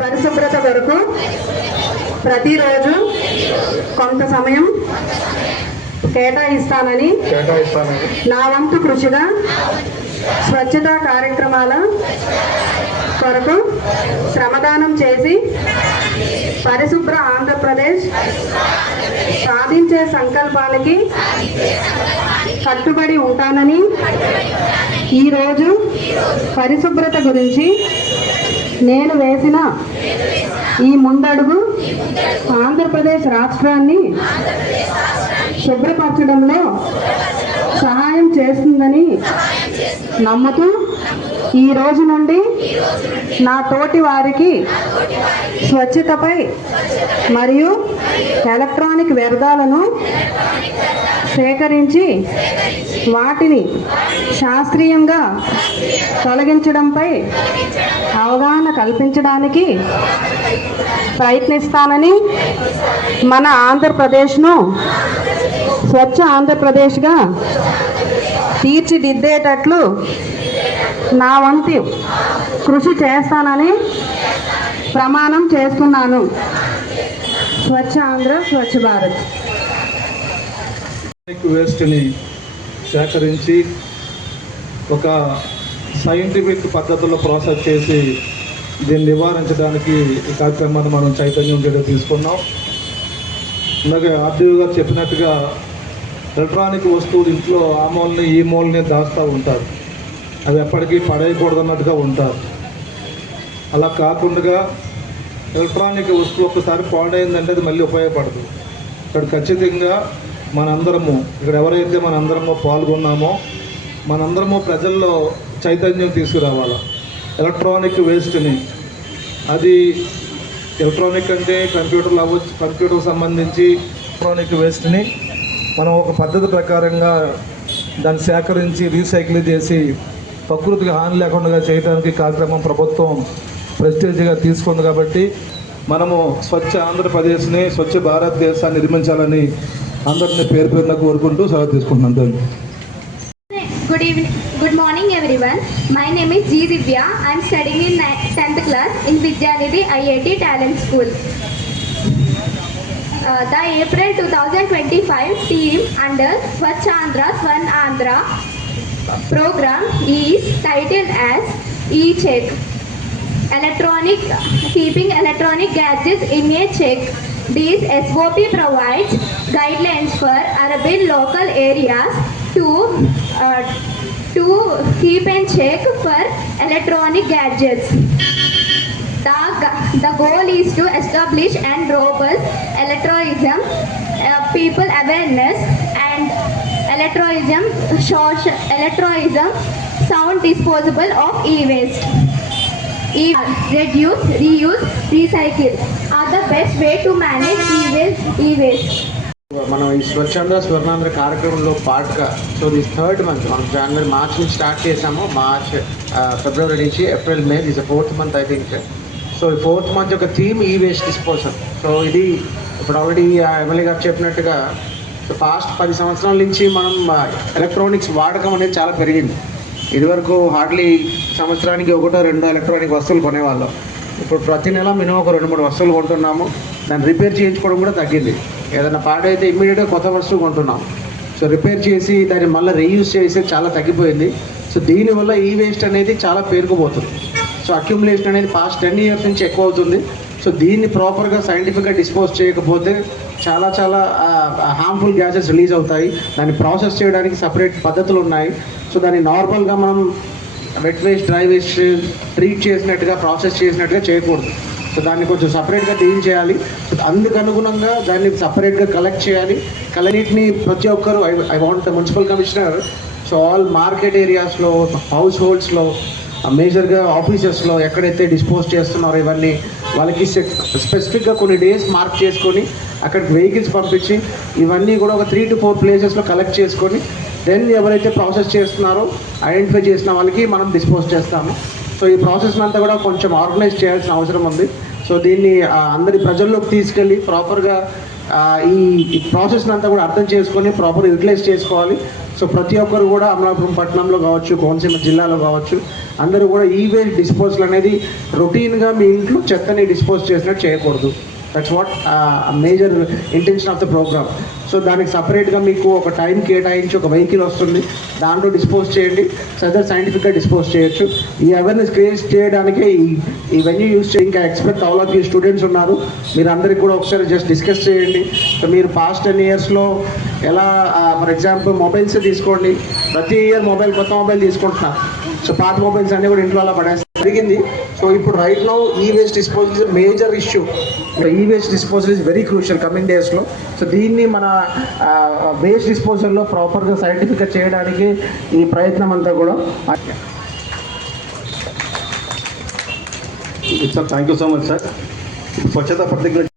పరిశుభ్రత కొరకు ప్రతిరోజు కొంత సమయం కేటాయిస్తానని నా వంతు కృషిగా స్వచ్ఛతా కార్యక్రమాల కొరకు శ్రమదానం చేసి పరిశుభ్ర ఆంధ్రప్రదేశ్ సాధించే సంకల్పానికి కట్టుబడి ఉంటానని ఈరోజు పరిశుభ్రత గురించి నేను వేసిన ఈ ముందడుగు ఆంధ్రప్రదేశ్ రాష్ట్రాన్ని శుభ్రపరచడంలో సహాయం చేస్తుందని నమ్ముతూ ఈ రోజు నుండి నా తోటి వారికి స్వచ్ఛతపై మరియు ఎలక్ట్రానిక్ వ్యర్థాలను సేకరించి వాటిని శాస్త్రీయంగా తొలగించడంపై అవగాహన కల్పించడానికి ప్రయత్నిస్తానని మన ఆంధ్రప్రదేశ్ను స్వచ్ఛ ఆంధ్రప్రదేశ్గా తీర్చిదిద్దేటట్లు నా వంతు కృషి చేస్తానని ప్రమాణం చేస్తున్నాను. స్వచ్ఛ ఆంధ్ర, స్వచ్ఛ భారత్. వేస్ట్ని సేకరించి ఒక సైంటిఫిక్ పద్ధతిలో ప్రాసెస్ చేసి దీన్ని నివారించడానికి ఈ కార్యక్రమాన్ని మనం చైతన్యం తీసుకున్నాం. అలాగే ఆర్డీఓ గారు చెప్పినట్టుగా ఎలక్ట్రానిక్ వస్తువులు ఇంట్లో ఆ మూలని ఈ మూలని దాస్తూ ఉంటారు. అవి ఎప్పటికీ పడేయకూడదు అన్నట్టుగా ఉంటారు. అలా కాకుండా ఎలక్ట్రానిక్ వస్తువు ఒక్కసారి పాడైందంటే అది మళ్ళీ ఉపయోగపడదు. ఇక్కడ ఖచ్చితంగా మనందరము ఇక్కడ ఎవరైతే మనందరము పాల్గొన్నామో మనందరము ప్రజల్లో చైతన్యం తీసుకురావాలి. ఎలక్ట్రానిక్ వేస్ట్ని అది ఎలక్ట్రానిక్ అంటే కంప్యూటర్లు అవ్వచ్చు, కంప్యూటర్కి సంబంధించి ఎలక్ట్రానిక్ వేస్ట్ని మనం ఒక పద్ధతి ప్రకారంగా దాన్ని సేకరించి రీసైకిల్ చేసి ప్రకృతికి హాని లేకుండా చేయడానికి కార్యక్రమం ప్రభుత్వం ప్రెస్టేజ్గా తీసుకుంది. కాబట్టి మనము స్వచ్ఛ ఆంధ్రప్రదేశ్ని, స్వచ్ఛ భారతదేశాన్ని నిర్మించాలని అందరినీ పేరు పేరున కోరుకుంటూ సెలవు తీసుకుంటున్నాను. Good morning everyone. My name is G. Divya. I am studying in 10th class in Vidyanithi IIT Talent School. The April 2025 team under Swachh Andhra Swan Andhra program is titled as E-Check. Keeping electronic gadgets in a check. This SOP provides guidelines for urban local areas to keep and check for electronic gadgets. The goal is to establish and robust electroism, people awareness and electroism sound disposable of e-waste. Reduce, reuse, recycle are the best way to manage e-waste. మనం ఈ స్వచ్ఛంద స్వర్ణాంధ్ర కార్యక్రమంలో పార్ట్గా so this third month మనం జనవరి March నుంచి start చేసాము. ఫిబ్రవరి నుంచి April May this 4th month I think. So ఈ 4th month యొక్క థీమ్ ఈ వేస్ట్ డిస్పోజల్. సో ఇది ఇప్పుడు ఆల్రెడీ ఎమ్మెల్యే గారు చెప్పినట్టుగా సో పాస్ట్ 10 సంవత్సరాల నుంచి మనం ఎలక్ట్రానిక్స్ వాడకం అనేది చాలా పెరిగింది. ఇదివరకు హార్డ్లీ సంవత్సరానికి 1-2 ఎలక్ట్రానిక్ వస్తువులు కొనేవాళ్ళం. ఇప్పుడు ప్రతి నెల మినిమం ఒక 2-3 వస్తువులు కొంటున్నాము. దాన్ని రిపేర్ చేయించుకోవడం కూడా తగ్గింది. ఏదైనా పాడైతే ఇమ్మీడియట్గా కొత్త వస్తువు కొంటున్నాం. సో రిపేర్ చేసి దాన్ని మళ్ళీ రీయూజ్ చేసి చాలా తగ్గిపోయింది. సో దీనివల్ల ఈ వేస్ట్ అనేది చాలా పేరుకుపోతుంది. సో అక్యుములేషన్ అనేది పాస్ట్ 10 years నుంచి ఎక్కువ అవుతుంది. సో దీన్ని ప్రాపర్గా సైంటిఫిక్గా డిస్పోజ్ చేయకపోతే చాలా హార్మ్ఫుల్ గ్యాసెస్ రిలీజ్ అవుతాయి. దాన్ని ప్రాసెస్ చేయడానికి సపరేట్ పద్ధతులు ఉన్నాయి. సో దాన్ని నార్మల్గా మనం wet waste, dry waste treat చేసినట్టుగా ప్రాసెస్ చేసినట్టుగా చేయకూడదు. సో దాన్ని కొంచెం సపరేట్గా డీల్ చేయాలి. సో అందుకు అనుగుణంగా దాన్ని సపరేట్గా కలెక్ట్ చేయాలి. కలెక్ట్ని ప్రతి ఒక్కరు I want the municipal commissioner so all market ఏరియాస్లో, హౌస్ హోల్డ్స్లో, మేజర్గా ఆఫీసెస్లో ఎక్కడైతే డిస్పోజ్ చేస్తున్నారో ఇవన్నీ వాళ్ళకి స్పెసిఫిక్గా కొన్ని డేస్ మార్క్ చేసుకొని అక్కడికి వెహికల్స్ పంపించి ఇవన్నీ కూడా ఒక 3 to 4 ప్లేసెస్లో కలెక్ట్ చేసుకొని దెన్ ఎవరైతే ప్రాసెస్ చేస్తున్నారో ఐడెంటిఫై చేసిన వాళ్ళకి మనం డిస్పోజ్ చేస్తాము. సో ఈ ప్రాసెస్ని అంతా కూడా కొంచెం ఆర్గనైజ్ చేయాల్సిన అవసరం ఉంది. సో దీన్ని అందరి ప్రజల్లోకి తీసుకెళ్ళి ప్రాపర్గా ఈ ప్రాసెస్ని అంతా కూడా అర్థం చేసుకొని ప్రాపర్ యూటిలైజ్ చేసుకోవాలి. సో ప్రతి ఒక్కరు కూడా అమలాపురం పట్టణంలో కావచ్చు, కోనసీమ జిల్లాలో కావచ్చు, అందరూ కూడా ఈ వేస్ట్ డిస్పోజల్ అనేది రొటీన్గా మీ ఇంట్లో చెత్తని డిస్పోజ్ చేసినట్టు చేయకూడదు. That's what major intention of the program. So దానికి సపరేట్గా మీకు ఒక టైం కేటాయించి ఒక వెహికల్ వస్తుంది, దాంట్లో డిస్పోజ్ చేయండి. సదర్ సైంటిఫిక్గా డిస్పోజ్ చేయొచ్చు. ఈ అవేర్నెస్ క్రియేట్ చేయడానికే ఈ వెన్యూ యూస్ చేయి. ఇంకా expect all of you students ఉన్నారు, మీరు అందరికీ కూడా ఒకసారి జస్ట్ డిస్కస్ చేయండి. సో మీరు పాస్ట్ 10 yearsలో ఎలా ఫర్ ఎగ్జాంపుల్ మొబైల్స్ తీసుకోండి, ప్రతి ఇయర్ కొత్త మొబైల్ తీసుకుంటున్నారు. సో పాత మొబైల్స్ అన్నీ కూడా ఇంట్లో అలా పడేస్తారు జరిగింది. సో ఇప్పుడు రైట్ నౌ ఈ waste disposal is major issue. ఈ waste disposal is very crucial coming డేస్లో. సో దీన్ని మన వేస్ట్ డిస్పోజల్లో ప్రాపర్గా సైంటిఫిక్గా చేయడానికి ఈ ప్రయత్నం అంతా కూడా. Sir thank you so much sir. స్వచ్ఛత ప్రతిజ్ఞ